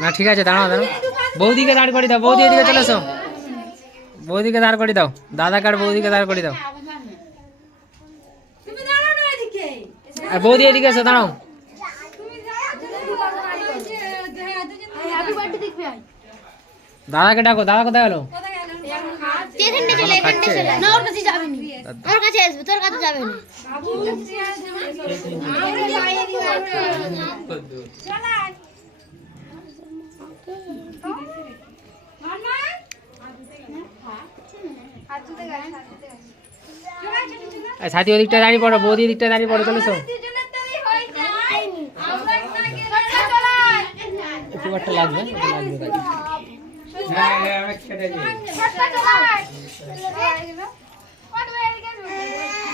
না ঠিক আছে, দাঁড়াও দাঁড়াও, বৌদিকে দাঁড় করে দাও, বৌদি এদিকে চলে এসো, বৌদিকে দাঁড় করে দাও, দাদাকে আর বৌদিকে দাঁড় করে দাও। আর বৌদি এদিকে এসো, দাঁড়াও। দাদাকে ডাকো, দাদা কোথায় গেল? সাথী ওদিকটা দাঁড়িয়ে পড়ো, বৌদি ওদিকটা দাঁড়িয়ে পড়ো, চলেছো। একটু একটা লাগবে, লাগবে।